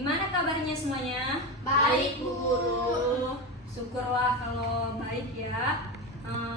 Gimana kabarnya semuanya? Baik, Bu Guru. Syukurlah kalau baik ya.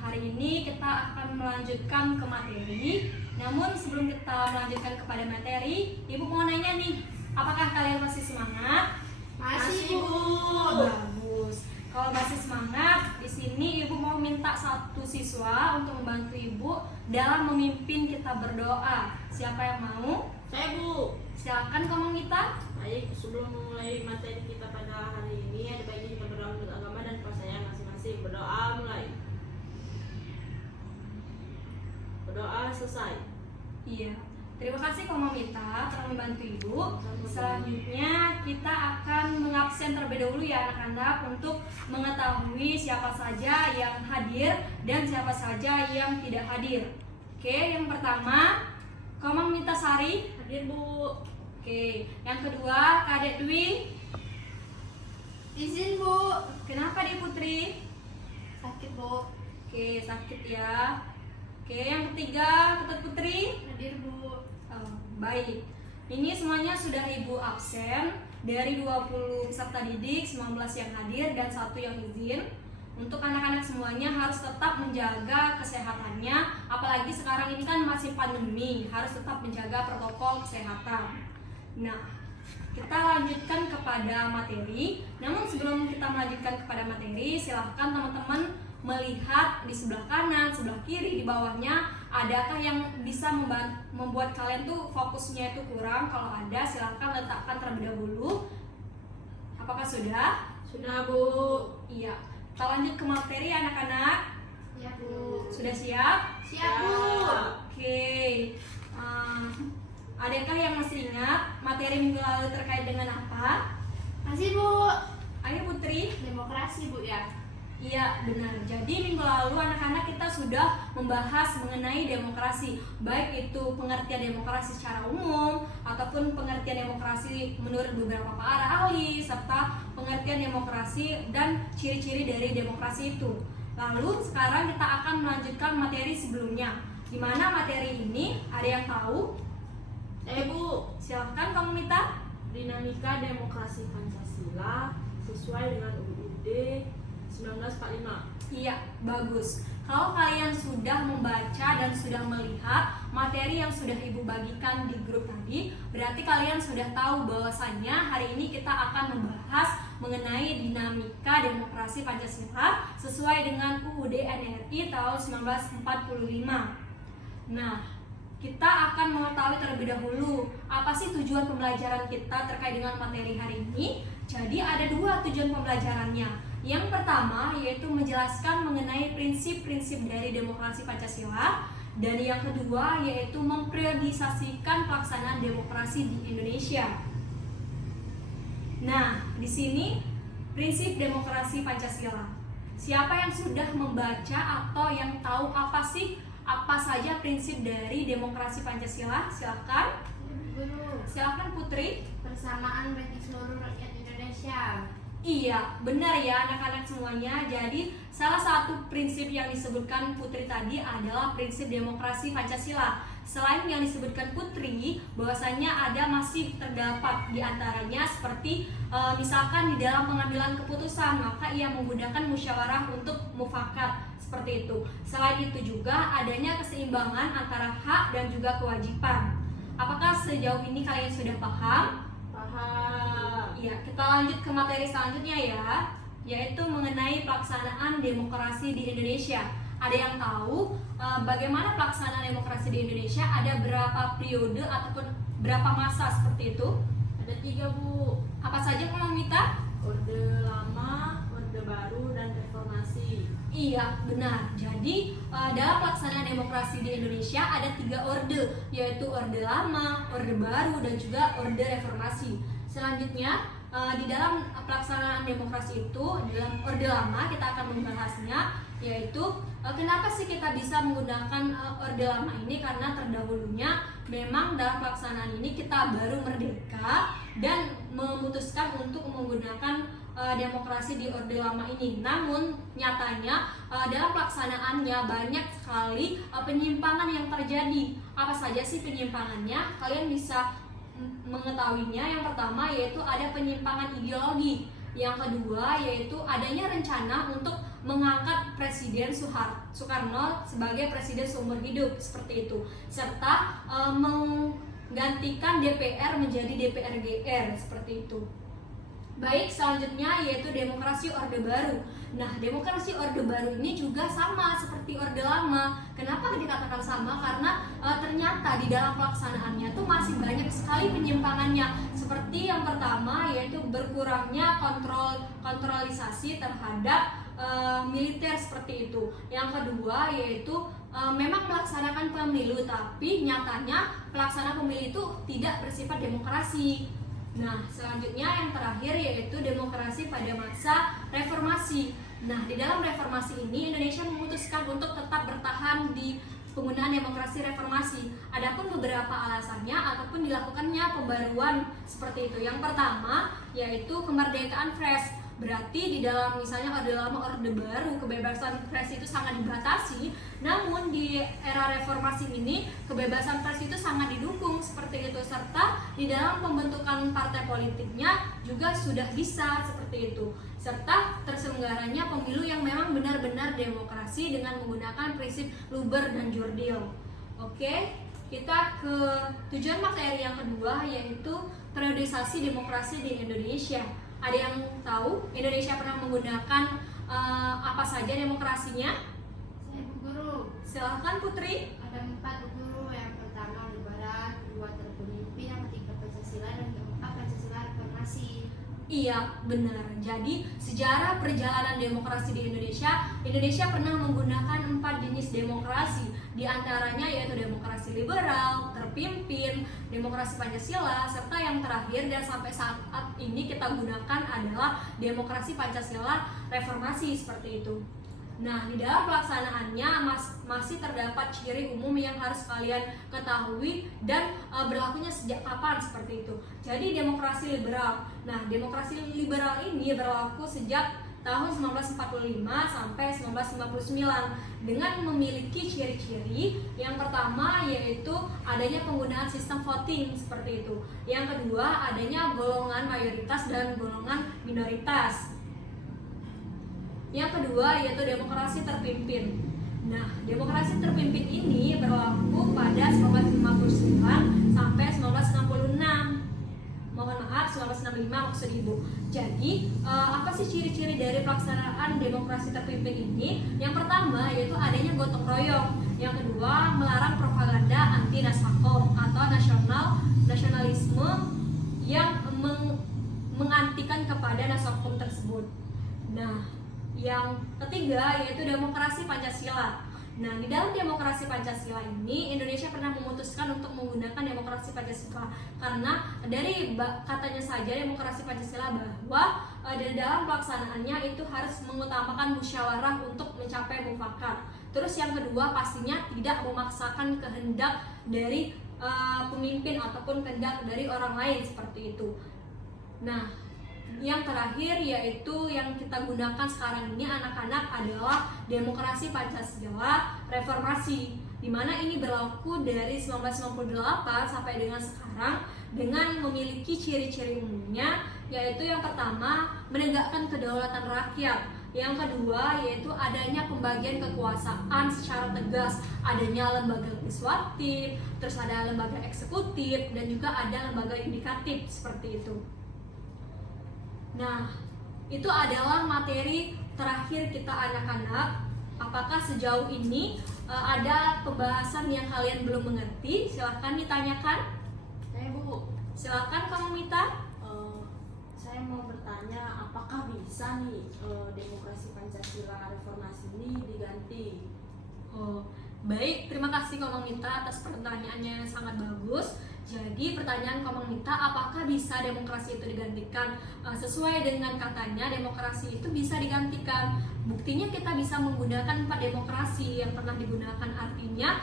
Hari ini kita akan melanjutkan ke materi. Namun sebelum kita melanjutkan kepada materi, Ibu mau nanya nih, apakah kalian masih semangat? Masih, Bu. Bagus. Kalau masih semangat, di sini Ibu mau minta satu siswa untuk membantu Ibu dalam memimpin kita berdoa. Siapa yang mau? Saya, Bu. Silakan kamu Mita. Baik, sebelum memulai materi kita pada hari ini, ada baiknya kita berdoa menurut agama dan percaya masing-masing. Berdoa mulai. Berdoa selesai. Iya. Terima kasih Komo Mita telah membantu Ibu. Selanjutnya kita akan mengabsen terlebih dahulu ya anak-anak untuk mengetahui siapa saja yang hadir dan siapa saja yang tidak hadir. Oke, yang pertama Komo Mita Sari. Hadir, Bu. Oke, yang kedua Kadek Dwi. Izin, Bu. Kenapa Dek Putri? Sakit, Bu. Oke, sakit ya. Oke, yang ketiga Ketut Putri. Hadir, Bu. Baik, ini semuanya sudah Ibu absen. Dari 20 peserta didik, 19 yang hadir dan 1 yang izin. Untuk anak-anak semuanya harus tetap menjaga kesehatannya. Apalagi sekarang ini kan masih pandemi, harus tetap menjaga protokol kesehatan. Nah, kita lanjutkan kepada materi. Namun sebelum kita melanjutkan kepada materi, silahkan teman-teman melihat di sebelah kanan, sebelah kiri, di bawahnya adakah yang bisa membuat kalian tuh fokusnya itu kurang. Kalau ada, silahkan letakkan terlebih dahulu. Apakah sudah? Sudah, Bu. Iya. Kita lanjut ke materi anak-anak. Ya, Bu. Sudah siap? Siap, Bu. Oke. Adakah yang masih ingat materi minggu lalu terkait dengan apa? Masih, Bu. Ayo Putri. Demokrasi, Bu ya. Iya benar. Jadi minggu lalu anak-anak kita sudah membahas mengenai demokrasi, baik itu pengertian demokrasi secara umum ataupun pengertian demokrasi menurut beberapa para ahli serta pengertian demokrasi dan ciri-ciri dari demokrasi itu. Lalu sekarang kita akan melanjutkan materi sebelumnya. Di mana materi ini ada yang tahu? Bu. Silahkan kamu Mita. Dinamika demokrasi Pancasila sesuai dengan UUD 1945. Iya, bagus. Kalau kalian sudah membaca dan sudah melihat materi yang sudah Ibu bagikan di grup tadi, berarti kalian sudah tahu bahwasannya hari ini kita akan membahas mengenai dinamika demokrasi Pancasila sesuai dengan UUD NRI tahun 1945. Nah, kita akan mengetahui terlebih dahulu apa sih tujuan pembelajaran kita terkait dengan materi hari ini. Jadi ada 2 tujuan pembelajarannya. Yang pertama yaitu menjelaskan mengenai prinsip-prinsip dari demokrasi Pancasila, dan yang kedua yaitu mempriorisasikan pelaksanaan demokrasi di Indonesia. Nah, di sini prinsip demokrasi Pancasila. Siapa yang sudah membaca atau yang tahu apa saja prinsip dari demokrasi Pancasila? Silahkan. Guru. Silahkan Putri. Persamaan bagi seluruh rakyat Indonesia. Iya, benar ya anak-anak semuanya. Jadi salah satu prinsip yang disebutkan Putri tadi adalah prinsip demokrasi Pancasila. Selain yang disebutkan Putri, bahwasanya ada masih terdapat di antaranya seperti misalkan di dalam pengambilan keputusan, maka ia menggunakan musyawarah untuk mufakat seperti itu. Selain itu juga adanya keseimbangan antara hak dan juga kewajiban. Apakah sejauh ini kalian sudah paham? Paham. Ya, kita lanjut ke materi selanjutnya ya, yaitu mengenai pelaksanaan demokrasi di Indonesia. Ada yang tahu bagaimana pelaksanaan demokrasi di Indonesia? Ada berapa periode ataupun berapa masa seperti itu? Ada 3, Bu. Apa saja Kamu Mita? Orde Lama, Orde Baru, dan Reformasi. Iya, benar. Jadi dalam pelaksanaan demokrasi di Indonesia ada 3 orde, yaitu Orde Lama, Orde Baru, dan juga Orde Reformasi. Selanjutnya di dalam pelaksanaan demokrasi itu, dalam Orde Lama kita akan membahasnya, yaitu kenapa sih kita bisa menggunakan Orde Lama ini? Karena terdahulunya memang dalam pelaksanaan ini kita baru merdeka dan memutuskan untuk menggunakan demokrasi di Orde Lama ini. Namun nyatanya dalam pelaksanaannya banyak sekali penyimpangan yang terjadi. Apa saja sih penyimpangannya? Kalian bisa mengetahuinya, yang pertama yaitu ada penyimpangan ideologi, yang kedua yaitu adanya rencana untuk mengangkat Presiden Soekarno sebagai presiden seumur hidup seperti itu, serta menggantikan DPR menjadi DPR GR seperti itu. Baik, selanjutnya yaitu demokrasi Orde Baru. Nah, demokrasi Orde Baru ini juga sama seperti Orde Lama. Kenapa dikatakan sama? Karena ternyata di dalam pelaksanaannya tuh masih banyak sekali penyimpangannya. Seperti yang pertama yaitu berkurangnya kontrolisasi terhadap militer seperti itu. Yang kedua yaitu memang melaksanakan pemilu, tapi nyatanya pelaksanaan pemilu itu tidak bersifat demokrasi. Nah, selanjutnya yang terakhir yaitu demokrasi pada masa reformasi. Nah, di dalam reformasi ini Indonesia memutuskan untuk tetap bertahan di penggunaan demokrasi reformasi. Adapun beberapa alasannya ataupun dilakukannya pembaruan seperti itu. Yang pertama yaitu kemerdekaan pers. Berarti di dalam misalnya Orde Lama, Orde Baru, kebebasan pers itu sangat dibatasi. Namun di era reformasi ini kebebasan pers itu sangat didukung seperti itu, serta di dalam pembentukan partai politiknya juga sudah bisa seperti itu, serta terselenggaranya pemilu yang memang benar-benar demokrasi dengan menggunakan prinsip Luber dan Jurdil. Oke, kita ke tujuan materi yang kedua yaitu periodisasi demokrasi di Indonesia. Ada yang tahu Indonesia pernah menggunakan apa saja demokrasinya? Saya Bu Guru. Silahkan Putri. Ada 4 Bu Guru. Yang pertama liberal, kedua terpemimpin, yang ketiga Pancasila, dan keempat Pancasila reformasi. Iya, benar. Jadi sejarah perjalanan demokrasi di Indonesia pernah menggunakan 4 jenis demokrasi. Di antaranya yaitu demokrasi liberal, terpimpin, demokrasi Pancasila, serta yang terakhir dan sampai saat ini kita gunakan adalah demokrasi Pancasila reformasi seperti itu. Nah, di dalam pelaksanaannya masih terdapat ciri umum yang harus kalian ketahui dan berlakunya sejak kapan seperti itu. Jadi demokrasi liberal. Nah, demokrasi liberal ini berlaku sejak tahun 1945 sampai 1959 dengan memiliki ciri-ciri. Yang pertama yaitu adanya penggunaan sistem voting seperti itu. Yang kedua adanya golongan mayoritas dan golongan minoritas. Yang kedua yaitu demokrasi terpimpin. Nah, demokrasi terpimpin ini berlaku pada 1959 sampai 1966. Mohon maaf, 1965 maksud Ibu. Jadi, apa sih ciri-ciri dari pelaksanaan demokrasi terpimpin ini? Yang pertama yaitu adanya gotong royong. Yang kedua, melarang propaganda anti nasakom atau nasionalisme yang mengantikan kepada nasakom tersebut. Nah, yang ketiga yaitu demokrasi Pancasila. Nah, di dalam demokrasi Pancasila ini Indonesia pernah memutuskan untuk menggunakan demokrasi Pancasila karena dari katanya saja demokrasi Pancasila bahwa di dalam pelaksanaannya itu harus mengutamakan musyawarah untuk mencapai mufakat. Terus yang kedua pastinya tidak memaksakan kehendak dari pemimpin ataupun kehendak dari orang lain seperti itu. Nah, yang terakhir yaitu yang kita gunakan sekarang ini anak-anak adalah demokrasi Pancasila reformasi, di mana ini berlaku dari 1998 sampai dengan sekarang dengan memiliki ciri-ciri umumnya, yaitu yang pertama menegakkan kedaulatan rakyat, yang kedua yaitu adanya pembagian kekuasaan secara tegas, adanya lembaga legislatif, terus ada lembaga eksekutif dan juga ada lembaga yudikatif seperti itu. Nah, itu adalah materi terakhir kita anak-anak. Apakah sejauh ini ada pembahasan yang kalian belum mengerti? Silahkan ditanyakan. Saya Bu, Silahkan kamu Mita. saya mau bertanya apakah bisa nih demokrasi Pancasila reformasi ini diganti? Oh, baik, terima kasih Komang Mita atas pertanyaannya yang sangat bagus. Jadi pertanyaan Komang Mita, apakah bisa demokrasi itu digantikan? Sesuai dengan katanya, demokrasi itu bisa digantikan. Buktinya kita bisa menggunakan 4 demokrasi yang pernah digunakan, artinya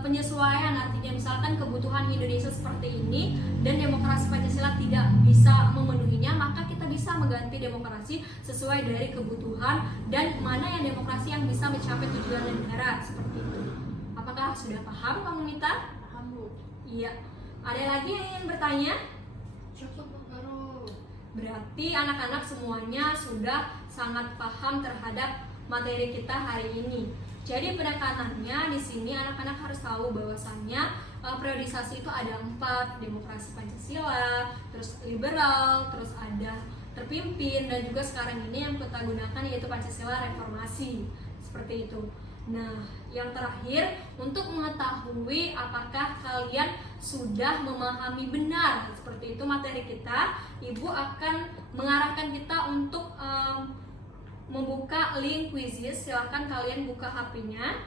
penyesuaian, artinya misalkan kebutuhan Indonesia seperti ini dan demokrasi Pancasila tidak bisa memenuhinya, maka kita bisa mengganti demokrasi sesuai dari kebutuhan dan mana yang demokrasi yang bisa mencapai tujuan negara seperti itu. Apakah sudah paham Komang Mita? Paham Bu? Iya. Ada lagi yang ingin bertanya? Cukup Bu Guru. Berarti anak-anak semuanya sudah sangat paham terhadap materi kita hari ini. Jadi penekanannya di sini anak-anak harus tahu bahwasannya periodisasi itu ada 4, demokrasi Pancasila, terus liberal, terus ada terpimpin, dan juga sekarang ini yang kita gunakan yaitu Pancasila reformasi. Seperti itu. Nah, yang terakhir, untuk mengetahui apakah kalian sudah memahami benar seperti itu materi kita, Ibu akan mengarahkan kita untuk membuka link quizzes. Silahkan kalian buka HP-nya.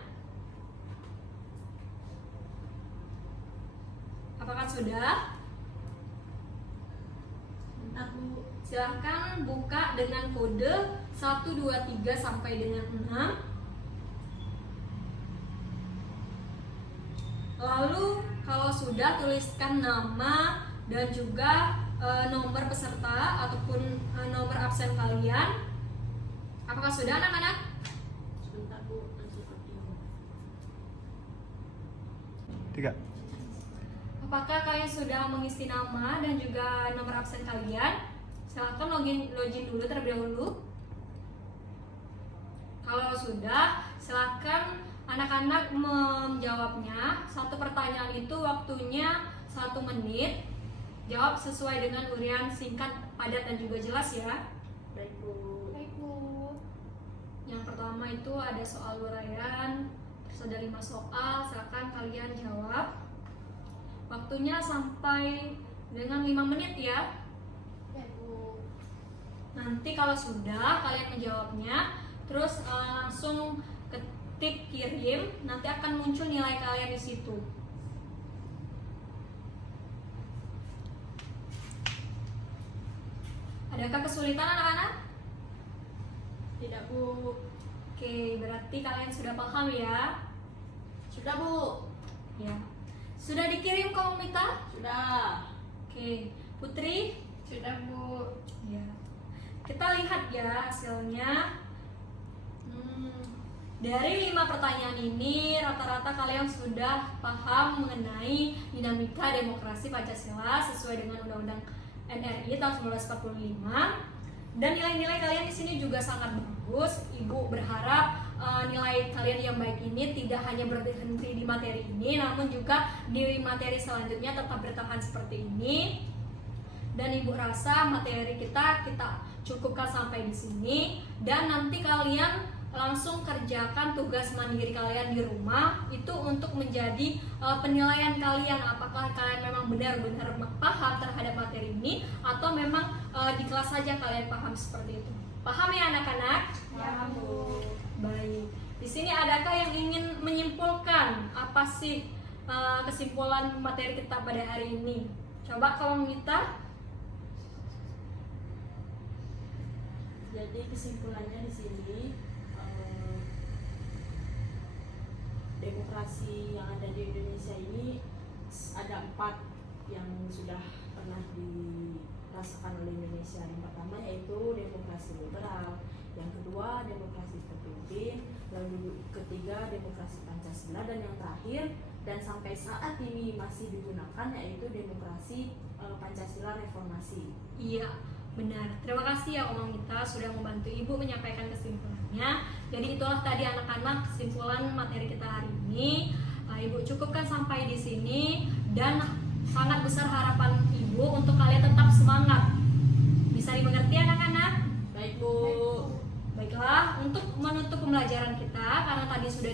Apakah sudah? Bentar Bu. Silahkan buka dengan kode 123 sampai dengan 6. Lalu kalau sudah, tuliskan nama dan juga nomor peserta ataupun nomor absen kalian. Apakah sudah anak-anak? Sebentar Bu, nanti aku. 3. Apakah kalian sudah mengisi nama dan juga nomor absen kalian? Silahkan login dulu terlebih dahulu. Kalau sudah, silakan anak-anak menjawabnya. Satu pertanyaan itu waktunya 1 menit. Jawab sesuai dengan urian singkat, padat, dan juga jelas ya. Baik Bu. Baik Bu. Yang pertama itu ada soal uraian, terus ada 5 soal. Silakan kalian jawab. Waktunya sampai dengan 5 menit ya. Baik Bu. Nanti kalau sudah kalian menjawabnya, terus langsung ketik kirim, nanti akan muncul nilai kalian di situ. Adakah kesulitan anak-anak? Tidak Bu. Oke, berarti kalian sudah paham ya? Sudah Bu. Ya. Sudah dikirim ke Mita? Sudah. Oke, Putri? Sudah Bu. Ya. Kita lihat ya hasilnya. Dari 5 pertanyaan ini, rata-rata kalian sudah paham mengenai dinamika demokrasi Pancasila sesuai dengan Undang-Undang NRI tahun 1945. Dan nilai-nilai kalian di sini juga sangat bagus. Ibu berharap nilai kalian yang baik ini tidak hanya berhenti di materi ini, namun juga di materi selanjutnya tetap bertahan seperti ini. Dan Ibu rasa materi kita cukupkan sampai di sini, dan nanti kalian langsung kerjakan tugas mandiri kalian di rumah itu untuk menjadi penilaian kalian apakah kalian memang benar-benar paham terhadap materi ini atau memang di kelas saja kalian paham seperti itu. Paham ya anak-anak? Ya Bu. Baik. Di sini adakah yang ingin menyimpulkan apa sih kesimpulan materi kita pada hari ini? Coba kalau Mita. Jadi kesimpulannya di sini demokrasi yang ada di Indonesia ini ada 4 yang sudah pernah dirasakan oleh Indonesia. Yang pertama yaitu demokrasi liberal, yang kedua demokrasi terpimpin, lalu ketiga demokrasi Pancasila, dan yang terakhir dan sampai saat ini masih digunakan yaitu demokrasi Pancasila reformasi. Iya, benar. Terima kasih ya Om Mita sudah membantu Ibu menyampaikan kesimpulannya. Jadi itulah tadi anak-anak kesimpulan materi kita hari ini. Ibu cukupkan sampai di sini, dan sangat besar harapan Ibu untuk kalian tetap semangat. Bisa dimengerti anak-anak? Baik Bu. Baiklah, untuk menutup pembelajaran kita karena tadi sudah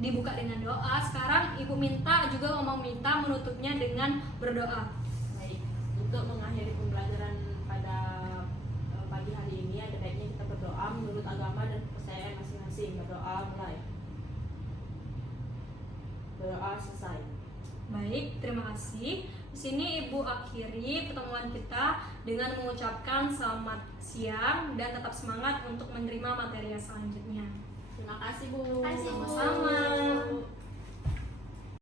dibuka dengan doa, sekarang Ibu minta juga Om Mita menutupnya dengan berdoa. Baik, untuk mengakhiri pembelajaran pada pagi hari ini ada baiknya kita berdoa menurut agama dan kepercayaan masing-masing. Berdoa mulai. Berdoa selesai. Baik, terima kasih. Di sini Ibu akhiri pertemuan kita dengan mengucapkan selamat siang dan tetap semangat untuk menerima materi yang selanjutnya. Terima kasih Bu. Terima kasih, Bu. Sama-sama.